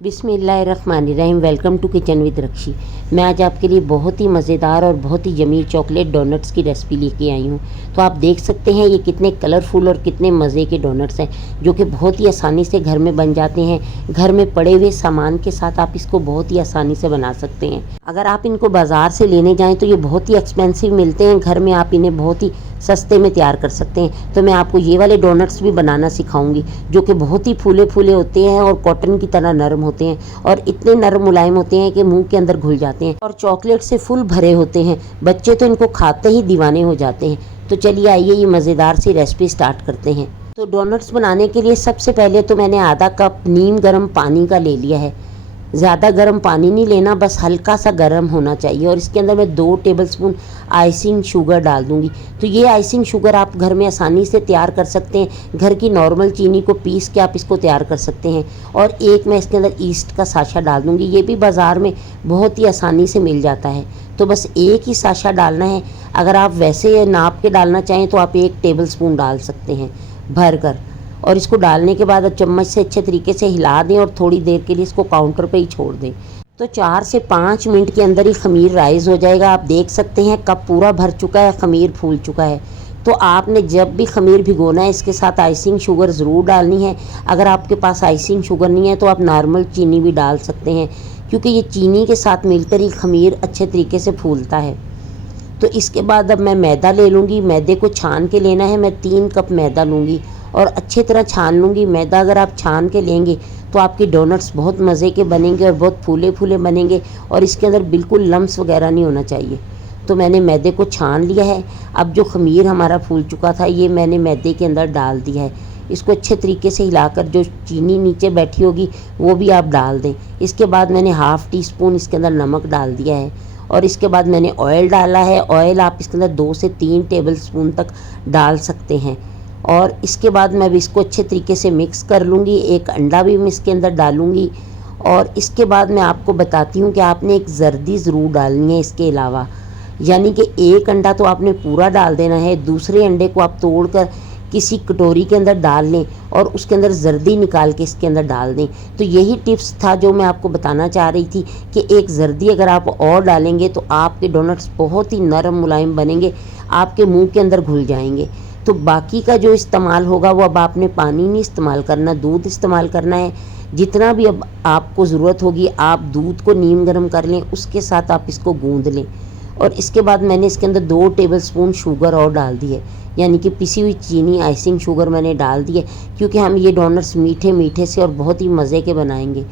बिस्मिल्लाहिर्रहमानिर्रहीम। Welcome to kitchen with Rakshi. मैं आज आपके लिए बहुत ही मज़ेदार और बहुत ही यमी चॉकलेट डोनट्स की रेसिपी लेके आई हूँ। तो आप देख सकते हैं ये कितने कलरफुल और कितने मज़े के डोनट्स हैं, जो कि बहुत ही आसानी से घर में बन जाते हैं। घर में पड़े हुए सामान के साथ आप इसको बहुत ही आसानी से बना सकते हैं। अगर आप इनको बाज़ार से लेने जाएँ तो ये बहुत ही एक्सपेंसिव मिलते हैं। घर में आप इन्हें बहुत ही सस्ते में तैयार कर सकते हैं। तो मैं आपको ये वाले डोनट्स भी बनाना सिखाऊंगी, जो कि बहुत ही फूले फूले होते हैं और कॉटन की तरह नरम होते हैं और इतने नरम मुलायम होते हैं कि मुंह के अंदर घुल जाते हैं और चॉकलेट से फुल भरे होते हैं। बच्चे तो इनको खाते ही दीवाने हो जाते हैं। तो चलिए आइए ये मज़ेदार सी रेसिपी स्टार्ट करते हैं। तो डोनट्स बनाने के लिए सबसे पहले तो मैंने आधा कप नीम गर्म पानी का ले लिया है। ज़्यादा गर्म पानी नहीं लेना, बस हल्का सा गर्म होना चाहिए। और इसके अंदर मैं 2 टेबलस्पून आइसिंग शुगर डाल दूंगी। तो ये आइसिंग शुगर आप घर में आसानी से तैयार कर सकते हैं। घर की नॉर्मल चीनी को पीस के आप इसको तैयार कर सकते हैं। और एक मैं इसके अंदर ईस्ट का साशा डाल दूंगी। ये भी बाज़ार में बहुत ही आसानी से मिल जाता है। तो बस एक ही साशा डालना है। अगर आप वैसे नाप के डालना चाहें तो आप 1 टेबलस्पून डाल सकते हैं भर कर। और इसको डालने के बाद अब चम्मच से अच्छे तरीके से हिला दें और थोड़ी देर के लिए इसको काउंटर पे ही छोड़ दें। तो 4 से 5 मिनट के अंदर ही खमीर राइज़ हो जाएगा। आप देख सकते हैं कप पूरा भर चुका है, खमीर फूल चुका है। तो आपने जब भी खमीर भिगोना है इसके साथ आइसिंग शुगर ज़रूर डालनी है। अगर आपके पास आइसिंग शुगर नहीं है तो आप नॉर्मल चीनी भी डाल सकते हैं, क्योंकि ये चीनी के साथ मिलकर ही खमीर अच्छे तरीके से फूलता है। तो इसके बाद अब मैं मैदा ले लूँगी। मैदे को छान के लेना है। मैं 3 कप मैदा लूँगी और अच्छी तरह छान लूँगी। मैदा अगर आप छान के लेंगे तो आपके डोनट्स बहुत मज़े के बनेंगे और बहुत फूले फूले बनेंगे और इसके अंदर बिल्कुल लम्स वगैरह नहीं होना चाहिए। तो मैंने मैदे को छान लिया है। अब जो खमीर हमारा फूल चुका था ये मैंने मैदे के अंदर डाल दिया है। इसको अच्छे तरीके से हिलाकर जो चीनी नीचे बैठी होगी वो भी आप डाल दें। इसके बाद मैंने हाफ़ टी स्पून इसके अंदर नमक डाल दिया है और इसके बाद मैंने ऑयल डाला है। ऑयल आप इसके अंदर 2 से 3 टेबल स्पून तक डाल सकते हैं। और इसके बाद मैं भी इसको अच्छे तरीके से मिक्स कर लूँगी। एक अंडा भी मैं इसके अंदर डालूँगी। और इसके बाद मैं आपको बताती हूँ कि आपने एक जर्दी ज़रूर डालनी है इसके अलावा, यानी कि एक अंडा तो आपने पूरा डाल देना है। दूसरे अंडे को आप तोड़कर किसी कटोरी के अंदर डाल लें और उसके अंदर जर्दी निकाल के इसके अंदर डाल दें। तो यही टिप्स था जो मैं आपको बताना चाह रही थी कि एक जर्दी अगर आप और डालेंगे तो आपके डोनट्स बहुत ही नरम मुलायम बनेंगे, आपके मुंह के अंदर घुल जाएंगे। तो बाकी का जो इस्तेमाल होगा वो अब आपने पानी नहीं इस्तेमाल करना, दूध इस्तेमाल करना है। जितना भी अब आपको ज़रूरत होगी आप दूध को नीम गर्म कर लें, उसके साथ आप इसको गूँध लें। और इसके बाद मैंने इसके अंदर 2 टेबलस्पून शुगर और डाल दी है, यानी कि पिसी हुई चीनी आइसिंग शुगर मैंने डाल दी है, क्योंकि हम ये डोनट्स मीठे मीठे से और बहुत ही मज़े के बनाएंगे।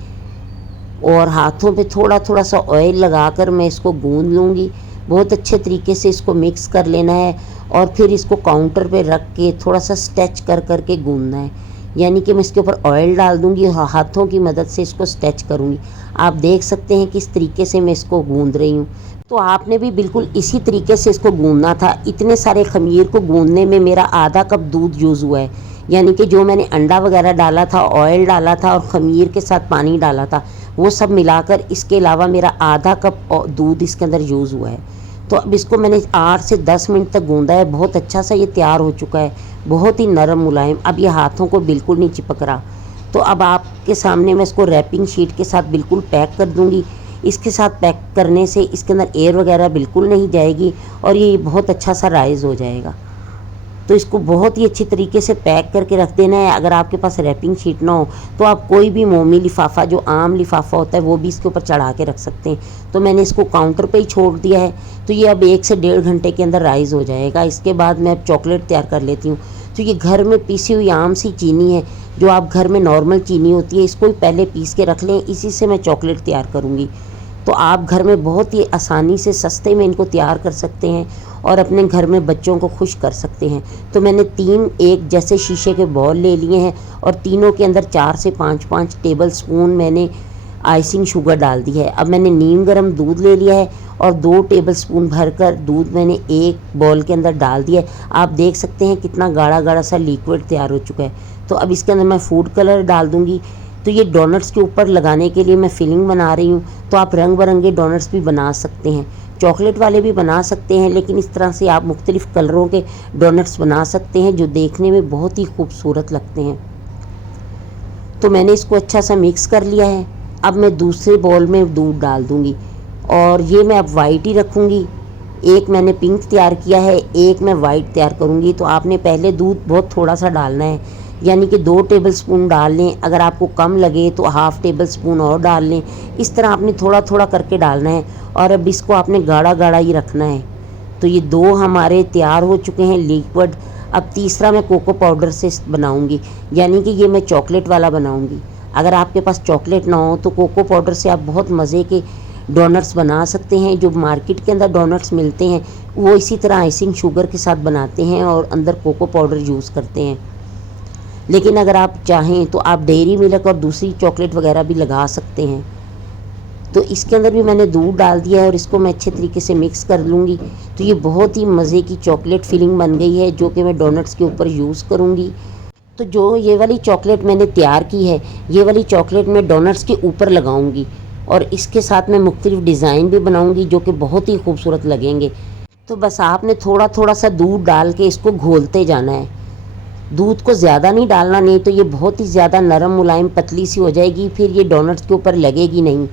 और हाथों पे थोड़ा थोड़ा सा ऑयल लगाकर मैं इसको गूँध लूँगी। बहुत अच्छे तरीके से इसको मिक्स कर लेना है और फिर इसको काउंटर पे रख के थोड़ा सा स्ट्रेच कर करके गूँधना है, यानी कि मैं इसके ऊपर ऑयल डाल दूँगी और हाथों की मदद से इसको स्ट्रेच करूँगी। आप देख सकते हैं किस तरीके से मैं इसको गूँध रही हूँ। तो आपने भी बिल्कुल इसी तरीके से इसको गूँधना था। इतने सारे खमीर को गूँधने में मेरा आधा कप दूध यूज़ हुआ है, यानी कि जो मैंने अंडा वगैरह डाला था, ऑयल डाला था और ख़मीर के साथ पानी डाला था, वो सब मिलाकर इसके अलावा मेरा आधा कप दूध इसके अंदर यूज़ हुआ है। तो अब इसको मैंने 8 से 10 मिनट तक गूँधा है। बहुत अच्छा सा ये तैयार हो चुका है, बहुत ही नरम मुलायम। अब ये हाथों को बिल्कुल नहीं चिपक रहा। तो अब आपके सामने मैं इसको रैपिंग शीट के साथ बिल्कुल पैक कर दूँगी। इसके साथ पैक करने से इसके अंदर एयर वगैरह बिल्कुल नहीं जाएगी और ये बहुत अच्छा सा राइज़ हो जाएगा। तो इसको बहुत ही अच्छी तरीके से पैक करके रख देना है। अगर आपके पास रैपिंग शीट ना हो तो आप कोई भी मोमी लिफाफा, जो आम लिफाफा होता है, वो भी इसके ऊपर चढ़ा के रख सकते हैं। तो मैंने इसको काउंटर पे ही छोड़ दिया है। तो ये अब 1 से 1.5 घंटे के अंदर राइज़ हो जाएगा। इसके बाद मैं अब चॉकलेट तैयार कर लेती हूँ। तो ये घर में पीसी हुई आम सी चीनी है, जो आप घर में नॉर्मल चीनी होती है, इसको ही पहले पीस के रख लें। इसी से मैं चॉकलेट तैयार करूँगी। तो आप घर में बहुत ही आसानी से सस्ते में इनको तैयार कर सकते हैं और अपने घर में बच्चों को खुश कर सकते हैं। तो मैंने 3 एक जैसे शीशे के बॉल ले लिए हैं और तीनों के अंदर 4 से 5 टेबल स्पून मैंने आइसिंग शुगर डाल दी है। अब मैंने नीम गर्म दूध ले लिया है और 2 टेबल स्पून भरकर दूध मैंने एक बॉल के अंदर डाल दिया है। आप देख सकते हैं कितना गाढ़ा गाढ़ा सा लिक्विड तैयार हो चुका है। तो अब इसके अंदर मैं फूड कलर डाल दूँगी। तो ये डोनट्स के ऊपर लगाने के लिए मैं फिलिंग बना रही हूँ। तो आप रंग बिरंगे डोनट्स भी बना सकते हैं, चॉकलेट वाले भी बना सकते हैं, लेकिन इस तरह से आप मुख्तलिफ़ कलरों के डोनट्स बना सकते हैं जो देखने में बहुत ही खूबसूरत लगते हैं। तो मैंने इसको अच्छा सा मिक्स कर लिया है। अब मैं दूसरे बॉल में दूध डाल दूँगी और ये मैं अब वाइट ही रखूँगी। एक मैंने पिंक तैयार किया है, एक मैं वाइट तैयार करूँगी। तो आपने पहले दूध बहुत थोड़ा सा डालना है, यानी कि 2 टेबलस्पून डाल लें। अगर आपको कम लगे तो हाफ़ टेबलस्पून और डाल लें। इस तरह आपने थोड़ा थोड़ा करके डालना है और अब इसको आपने गाढ़ा गाढ़ा ही रखना है। तो ये 2 हमारे तैयार हो चुके हैं लिक्विड। अब तीसरा मैं कोको पाउडर से बनाऊंगी, यानी कि ये मैं चॉकलेट वाला बनाऊंगी। अगर आपके पास चॉकलेट ना हो तो कोको पाउडर से आप बहुत मज़े के डोनट्स बना सकते हैं। जो मार्केट के अंदर डोनट्स मिलते हैं वो इसी तरह आइसिंग शुगर के साथ बनाते हैं और अंदर कोको पाउडर यूज़ करते हैं। लेकिन अगर आप चाहें तो आप डेयरी मिल्क और दूसरी चॉकलेट वगैरह भी लगा सकते हैं। तो इसके अंदर भी मैंने दूध डाल दिया है और इसको मैं अच्छे तरीके से मिक्स कर लूँगी। तो ये बहुत ही मज़े की चॉकलेट फिलिंग बन गई है, जो कि मैं डोनट्स के ऊपर यूज़ करूँगी। तो जो ये वाली चॉकलेट मैंने तैयार की है, ये वाली चॉकलेट मैं डोनट्स के ऊपर लगाऊंगी और इसके साथ मैं मुख्तलिफ डिज़ाइन भी बनाऊंगी जो कि बहुत ही खूबसूरत लगेंगे। तो बस आपने थोड़ा थोड़ा सा दूध डाल के इसको घोलते जाना है। दूध को ज़्यादा नहीं डालना, नहीं तो ये बहुत ही ज़्यादा नरम मुलायम पतली सी हो जाएगी, फिर ये डोनट्स के ऊपर लगेगी नहीं।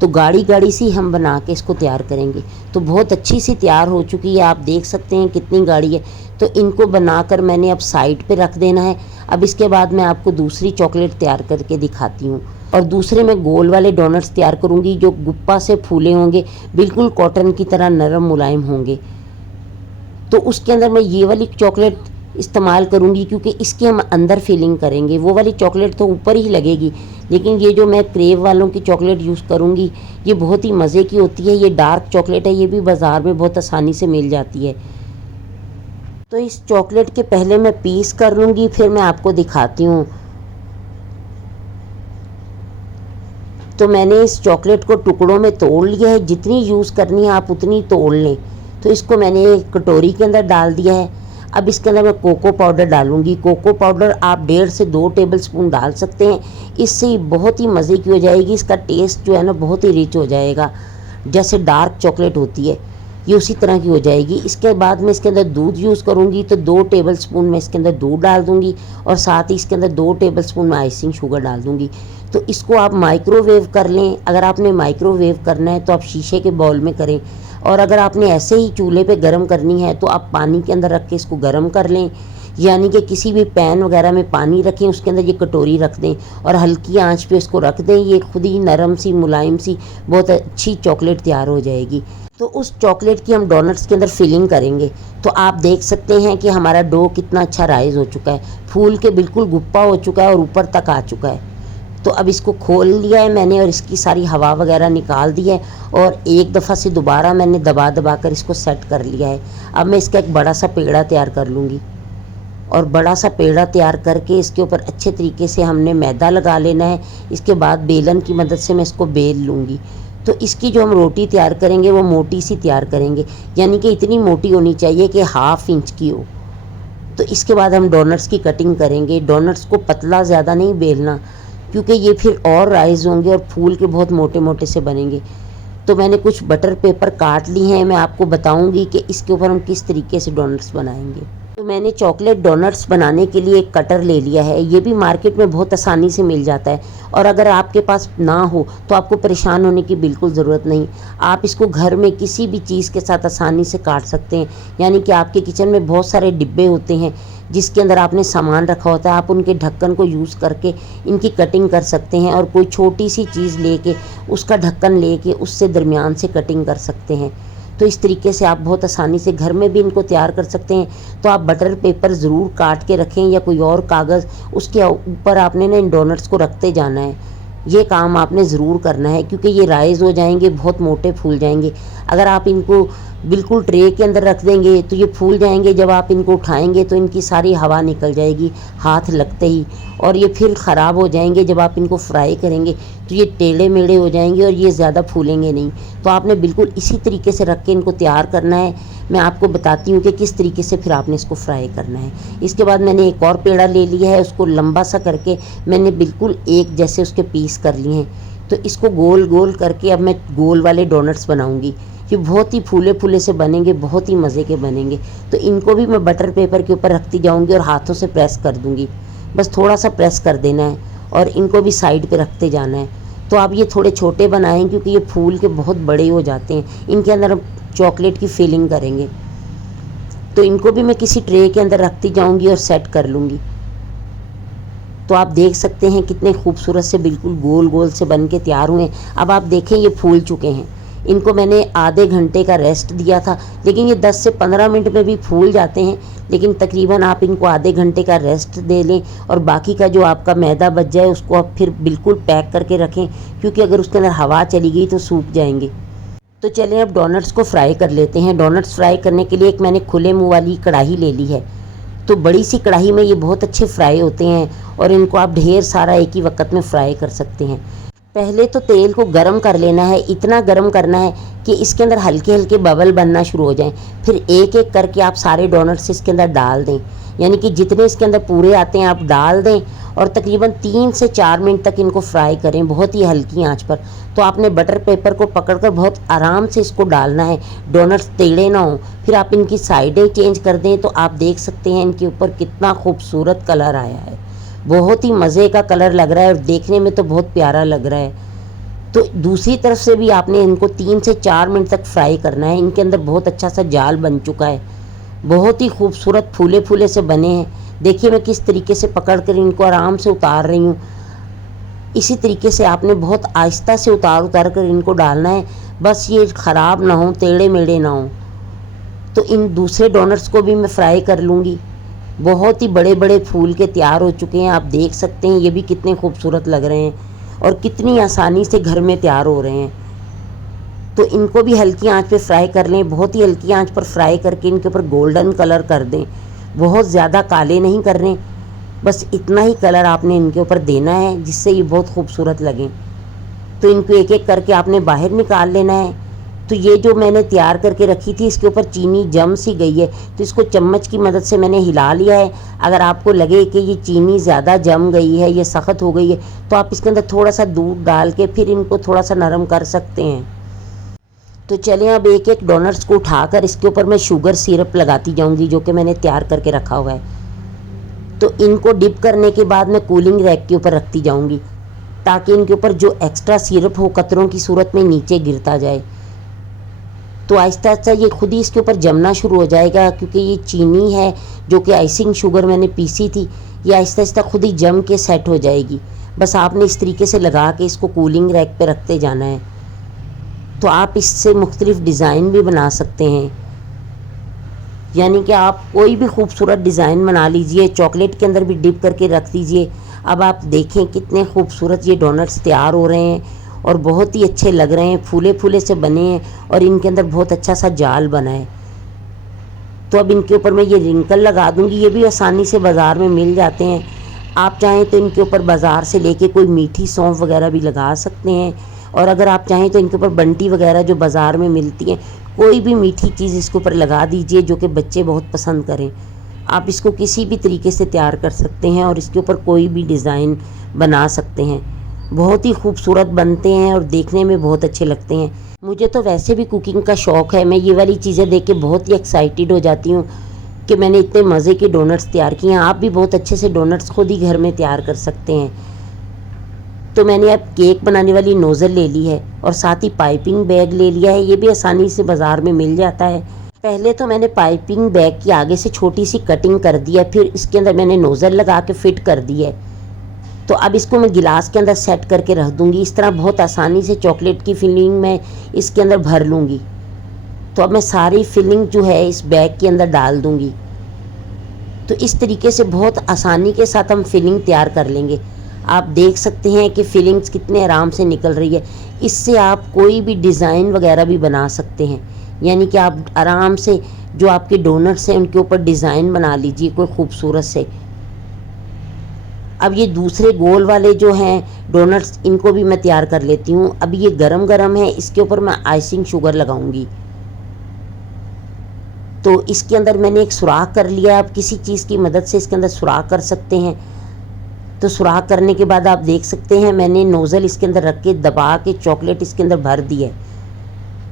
तो गाढ़ी गाढ़ी सी हम बना के इसको तैयार करेंगे। तो बहुत अच्छी सी तैयार हो चुकी है, आप देख सकते हैं कितनी गाढ़ी है। तो इनको बनाकर मैंने अब साइड पे रख देना है। अब इसके बाद मैं आपको दूसरी चॉकलेट तैयार करके दिखाती हूँ और दूसरे में गोल वाले डोनट्स तैयार करूँगी जो गुप्पा से फूले होंगे, बिल्कुल कॉटन की तरह नरम मुलायम होंगे। तो उसके अंदर मैं ये वाली चॉकलेट इस्तेमाल करूँगी क्योंकि इसकी हम अंदर फिलिंग करेंगे। वो वाली चॉकलेट तो ऊपर ही लगेगी, लेकिन ये जो मैं क्रेव वालों की चॉकलेट यूज़ करूँगी ये बहुत ही मज़े की होती है। ये डार्क चॉकलेट है, ये भी बाज़ार में बहुत आसानी से मिल जाती है। तो इस चॉकलेट के पहले मैं पीस कर लूँगी, फिर मैं आपको दिखाती हूँ। तो मैंने इस चॉकलेट को टुकड़ों में तोड़ लिया है, जितनी यूज़ करनी है आप उतनी तोड़ लें। तो इसको मैंने एक कटोरी के अंदर डाल दिया है। अब इसके अंदर मैं कोको पाउडर डालूंगी। कोको पाउडर आप 1.5 से 2 टेबलस्पून डाल सकते हैं, इससे बहुत ही मज़े की हो जाएगी। इसका टेस्ट जो है ना बहुत ही रिच हो जाएगा, जैसे डार्क चॉकलेट होती है ये उसी तरह की हो जाएगी। इसके बाद मैं इसके अंदर दूध यूज़ करूँगी, तो 2 टेबलस्पून मैं इसके अंदर दूध डाल दूँगी और साथ ही इसके अंदर 2 टेबलस्पून मैं आइसिंग शुगर डाल दूँगी। तो इसको आप माइक्रोवेव कर लें। अगर आपने माइक्रोवेव करना है तो आप शीशे के बाउल में करें, और अगर आपने ऐसे ही चूल्हे पे गरम करनी है तो आप पानी के अंदर रख के इसको गरम कर लें, यानी कि किसी भी पैन वगैरह में पानी रखें, उसके अंदर ये कटोरी रख दें और हल्की आंच पे इसको रख दें। ये खुद ही नरम सी मुलायम सी बहुत अच्छी चॉकलेट तैयार हो जाएगी। तो उस चॉकलेट की हम डोनट्स के अंदर फिलिंग करेंगे। तो आप देख सकते हैं कि हमारा डो कितना अच्छा राइज हो चुका है, फूल के बिल्कुल गुप्पा हो चुका है और ऊपर तक आ चुका है। तो अब इसको खोल लिया है मैंने और इसकी सारी हवा वगैरह निकाल दी है और एक दफ़ा से दोबारा मैंने दबा दबा कर इसको सेट कर लिया है। अब मैं इसका एक बड़ा सा पेड़ा तैयार कर लूँगी और बड़ा सा पेड़ा तैयार करके इसके ऊपर अच्छे तरीके से हमने मैदा लगा लेना है। इसके बाद बेलन की मदद से मैं इसको बेल लूँगी। तो इसकी जो हम रोटी तैयार करेंगे वो मोटी सी तैयार करेंगे, यानी कि इतनी मोटी होनी चाहिए कि 1/2 इंच की हो। तो इसके बाद हम डोनट्स की कटिंग करेंगे। डोनट्स को पतला ज़्यादा नहीं बेलना, क्योंकि ये फिर और राइज होंगे और फूल के बहुत मोटे मोटे से बनेंगे। तो मैंने कुछ बटर पेपर काट ली हैं, मैं आपको बताऊंगी कि इसके ऊपर हम किस तरीके से डोनट्स बनाएंगे। तो मैंने चॉकलेट डोनट्स बनाने के लिए एक कटर ले लिया है। ये भी मार्केट में बहुत आसानी से मिल जाता है, और अगर आपके पास ना हो तो आपको परेशान होने की बिल्कुल ज़रूरत नहीं। आप इसको घर में किसी भी चीज़ के साथ आसानी से काट सकते हैं। यानी कि आपके किचन में बहुत सारे डिब्बे होते हैं जिसके अंदर आपने सामान रखा होता है, आप उनके ढक्कन को यूज़ करके इनकी कटिंग कर सकते हैं, और कोई छोटी सी चीज़ लेके उसका ढक्कन लेके उससे दरमियान से कटिंग कर सकते हैं। तो इस तरीके से आप बहुत आसानी से घर में भी इनको तैयार कर सकते हैं। तो आप बटर पेपर ज़रूर काट के रखें या कोई और कागज़, उसके ऊपर आपने ना इन डोनट्स को रखते जाना है। ये काम आपने ज़रूर करना है क्योंकि ये राइज़ हो जाएंगे, बहुत मोटे फूल जाएंगे। अगर आप इनको बिल्कुल ट्रे के अंदर रख देंगे तो ये फूल जाएंगे, जब आप इनको उठाएंगे तो इनकी सारी हवा निकल जाएगी हाथ लगते ही, और ये फिर ख़राब हो जाएंगे। जब आप इनको फ्राई करेंगे तो ये टेढ़े मेढ़े हो जाएंगे और ये ज़्यादा फूलेंगे नहीं। तो आपने बिल्कुल इसी तरीके से रख के इनको तैयार करना है। मैं आपको बताती हूँ कि किस तरीके से फिर आपने इसको फ्राई करना है। इसके बाद मैंने एक और पेड़ा ले लिया है, उसको लंबा सा करके मैंने बिल्कुल एक जैसे उसके पीस कर लिए हैं। तो इसको गोल गोल करके अब मैं गोल वाले डोनट्स बनाऊँगी। ये बहुत ही फूले फूले से बनेंगे, बहुत ही मज़े के बनेंगे। तो इनको भी मैं बटर पेपर के ऊपर रखती जाऊंगी और हाथों से प्रेस कर दूंगी। बस थोड़ा सा प्रेस कर देना है और इनको भी साइड पे रखते जाना है। तो आप ये थोड़े छोटे बनाएं क्योंकि ये फूल के बहुत बड़े हो जाते हैं। इनके अंदर हम चॉकलेट की फिलिंग करेंगे, तो इनको भी मैं किसी ट्रे के अंदर रखती जाऊंगी और सेट कर लूँगी। तो आप देख सकते हैं कितने खूबसूरत से बिल्कुल गोल गोल से बन के तैयार हुए। अब आप देखें ये फूल चुके हैं। इनको मैंने आधे घंटे का रेस्ट दिया था, लेकिन ये 10 से 15 मिनट में भी फूल जाते हैं। लेकिन तकरीबन आप इनको आधे घंटे का रेस्ट दे लें और बाकी का जो आपका मैदा बच जाए उसको आप फिर बिल्कुल पैक करके रखें, क्योंकि अगर उसके अंदर हवा चली गई तो सूख जाएंगे। तो चलिए अब डोनट्स को फ्राई कर लेते हैं। डोनट्स फ्राई करने के लिए एक मैंने खुले मुँह वाली कढ़ाई ले ली है। तो बड़ी सी कढ़ाई में ये बहुत अच्छे फ्राई होते हैं और इनको आप ढेर सारा एक ही वक्त में फ्राई कर सकते हैं। पहले तो तेल को गरम कर लेना है, इतना गरम करना है कि इसके अंदर हल्के हल्के बबल बनना शुरू हो जाएं। फिर एक एक करके आप सारे डोनट्स इसके अंदर डाल दें, यानी कि जितने इसके अंदर पूरे आते हैं आप डाल दें और तकरीबन 3 से 4 मिनट तक इनको फ्राई करें बहुत ही हल्की आंच पर। तो आपने बटर पेपर को पकड़कर बहुत आराम से इसको डालना है, डोनट्स टेढ़े ना हो। फिर आप इनकी साइडें चेंज कर दें तो आप देख सकते हैं इनके ऊपर कितना खूबसूरत कलर आया है। बहुत ही मज़े का कलर लग रहा है और देखने में तो बहुत प्यारा लग रहा है। तो दूसरी तरफ से भी आपने इनको 3 से 4 मिनट तक फ्राई करना है। इनके अंदर बहुत अच्छा सा जाल बन चुका है, बहुत ही खूबसूरत फूले फूले से बने हैं। देखिए मैं किस तरीके से पकड़ कर इनको आराम से उतार रही हूँ। इसी तरीके से आपने बहुत आहिस्ता से उतार उतार कर इनको डालना है, बस ये ख़राब ना हो, टेढ़े मेढ़े ना हो। तो इन दूसरे डोनट्स को भी मैं फ्राई कर लूँगी। बहुत ही बड़े बड़े फूल के तैयार हो चुके हैं, आप देख सकते हैं ये भी कितने खूबसूरत लग रहे हैं और कितनी आसानी से घर में तैयार हो रहे हैं। तो इनको भी हल्की आंच पे फ्राई कर लें, बहुत ही हल्की आंच पर फ्राई करके इनके ऊपर गोल्डन कलर कर दें। बहुत ज़्यादा काले नहीं करने, बस इतना ही कलर आपने इनके ऊपर देना है जिससे ये बहुत खूबसूरत लगें। तो इनको एक एक करके आपने बाहर निकाल लेना है। तो ये जो मैंने तैयार करके रखी थी इसके ऊपर चीनी जम सी गई है, तो इसको चम्मच की मदद से मैंने हिला लिया है। अगर आपको लगे कि ये चीनी ज़्यादा जम गई है, ये सख्त हो गई है, तो आप इसके अंदर थोड़ा सा दूध डाल के फिर इनको थोड़ा सा नरम कर सकते हैं। तो चलिए अब एक एक डोनट्स को उठाकर इसके ऊपर मैं शुगर सिरप लगाती जाऊंगी जो कि मैंने तैयार करके रखा हुआ है। तो इनको डिप करने के बाद मैं कूलिंग रैक के ऊपर रखती जाऊंगी ताकि इनके ऊपर जो एक्स्ट्रा सिरप हो कतरों की सूरत में नीचे गिरता जाए। तो आहिस्ता आहिस्ता ये खुद ही इसके ऊपर जमना शुरू हो जाएगा, क्योंकि ये चीनी है जो कि आइसिंग शुगर मैंने पीसी थी, ये आहिस्ता आहिस्ता खुद ही जम के सेट हो जाएगी। बस आपने इस तरीके से लगा के इसको कूलिंग रैक पे रखते जाना है। तो आप इससे मुख्तलिफ डिज़ाइन भी बना सकते हैं, यानी कि आप कोई भी खूबसूरत डिज़ाइन बना लीजिए, चॉकलेट के अंदर भी डिप करके रख दीजिए। अब आप देखें कितने खूबसूरत ये डोनट्स तैयार हो रहे हैं और बहुत ही अच्छे लग रहे हैं, फूले फूले से बने हैं और इनके अंदर बहुत अच्छा सा जाल बना है। तो अब इनके ऊपर मैं ये रिंकल लगा दूंगी, ये भी आसानी से बाज़ार में मिल जाते हैं। आप चाहें तो इनके ऊपर बाज़ार से लेके कोई मीठी सौंफ वगैरह भी लगा सकते हैं, और अगर आप चाहें तो इनके ऊपर बंटी वगैरह जो बाज़ार में मिलती हैं, कोई भी मीठी चीज़ इसके ऊपर लगा दीजिए जो कि बच्चे बहुत पसंद करें। आप इसको किसी भी तरीके से तैयार कर सकते हैं और इसके ऊपर कोई भी डिज़ाइन बना सकते हैं। बहुत ही खूबसूरत बनते हैं और देखने में बहुत अच्छे लगते हैं। मुझे तो वैसे भी कुकिंग का शौक़ है, मैं ये वाली चीज़ें देख के बहुत ही एक्साइटेड हो जाती हूँ कि मैंने इतने मज़े के डोनट्स तैयार किए हैं। आप भी बहुत अच्छे से डोनट्स खुद ही घर में तैयार कर सकते हैं। तो मैंने अब केक बनाने वाली नोज़ल ले ली है और साथ ही पाइपिंग बैग ले लिया है, ये भी आसानी से बाज़ार में मिल जाता है। पहले तो मैंने पाइपिंग बैग की आगे से छोटी सी कटिंग कर दी है, फिर इसके अंदर मैंने नोज़ल लगा के फिट कर दी है। तो अब इसको मैं गिलास के अंदर सेट करके रख दूँगी। इस तरह बहुत आसानी से चॉकलेट की फिलिंग मैं इसके अंदर भर लूँगी। तो अब मैं सारी फिलिंग जो है इस बैग के अंदर डाल दूँगी। तो इस तरीके से बहुत आसानी के साथ हम फिलिंग तैयार कर लेंगे। आप देख सकते हैं कि फिलिंग्स कितने आराम से निकल रही है। इससे आप कोई भी डिज़ाइन वगैरह भी बना सकते हैं, यानी कि आप आराम से जो आपके डोनट्स हैं उनके ऊपर डिज़ाइन बना लीजिए कोई खूबसूरत से। अब ये दूसरे गोल वाले जो हैं डोनट्स, इनको भी मैं तैयार कर लेती हूँ। अब ये गरम गरम है, इसके ऊपर मैं आइसिंग शुगर लगाऊंगी। तो इसके अंदर मैंने एक सुराख कर लिया, आप किसी चीज़ की मदद से इसके अंदर सुराख कर सकते हैं। तो सुराख करने के बाद आप देख सकते हैं मैंने नोज़ल इसके अंदर रख के दबा के चॉकलेट इसके अंदर भर दी है।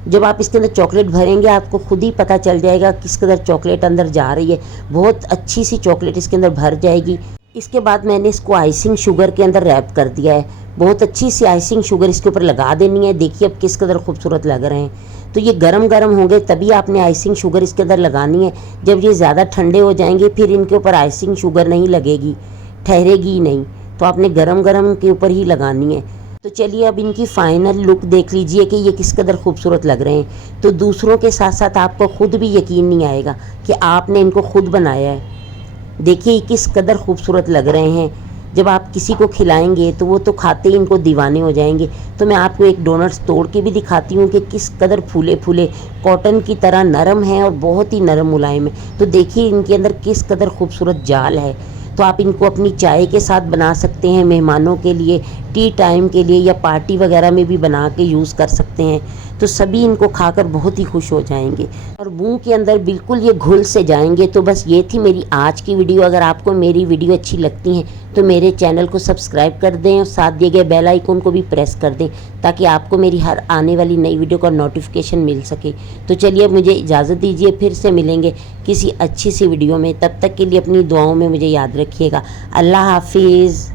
जब आप इसके अंदर चॉकलेट भरेंगे आपको खुद ही पता चल जाएगा किस कदर चॉकलेट अंदर जा रही है। बहुत अच्छी सी चॉकलेट इसके अंदर भर जाएगी। इसके बाद मैंने इसको आइसिंग शुगर के अंदर रैप कर दिया है। बहुत अच्छी सी आइसिंग शुगर इसके ऊपर लगा देनी है। देखिए अब किस कदर खूबसूरत लग रहे हैं। तो ये गरम गरम होंगे तभी आपने आइसिंग शुगर इसके अंदर लगानी है। जब ये ज़्यादा ठंडे हो जाएंगे फिर इनके ऊपर आइसिंग शुगर नहीं लगेगी, ठहरेगी ही नहीं। तो आपने गरम गरम के ऊपर ही लगानी है। तो चलिए अब इनकी फाइनल लुक देख लीजिए कि ये किस कदर खूबसूरत लग रहे हैं। तो दूसरों के साथ साथ आपको खुद भी यकीन नहीं आएगा कि आपने इनको खुद बनाया है। देखिए किस कदर खूबसूरत लग रहे हैं। जब आप किसी को खिलाएंगे तो वो तो खाते ही इनको दीवाने हो जाएंगे। तो मैं आपको एक डोनट्स तोड़ के भी दिखाती हूँ कि किस कदर फूले फूले कॉटन की तरह नरम है और बहुत ही नरम मुलायम है। तो देखिए इनके अंदर किस कदर खूबसूरत जाल है। तो आप इनको अपनी चाय के साथ बना सकते हैं, मेहमानों के लिए, टी टाइम के लिए या पार्टी वगैरह में भी बना के यूज़ कर सकते हैं। तो सभी इनको खाकर बहुत ही खुश हो जाएंगे और मुंह के अंदर बिल्कुल ये घुल से जाएंगे। तो बस ये थी मेरी आज की वीडियो। अगर आपको मेरी वीडियो अच्छी लगती है तो मेरे चैनल को सब्सक्राइब कर दें और साथ दिए गए बेल आइकन को भी प्रेस कर दें ताकि आपको मेरी हर आने वाली नई वीडियो का नोटिफिकेशन मिल सके। तो चलिए अब मुझे इजाज़त दीजिए, फिर से मिलेंगे किसी अच्छी सी वीडियो में। तब तक के लिए अपनी दुआओं में मुझे याद रखिएगा। अल्लाह हाफिज़।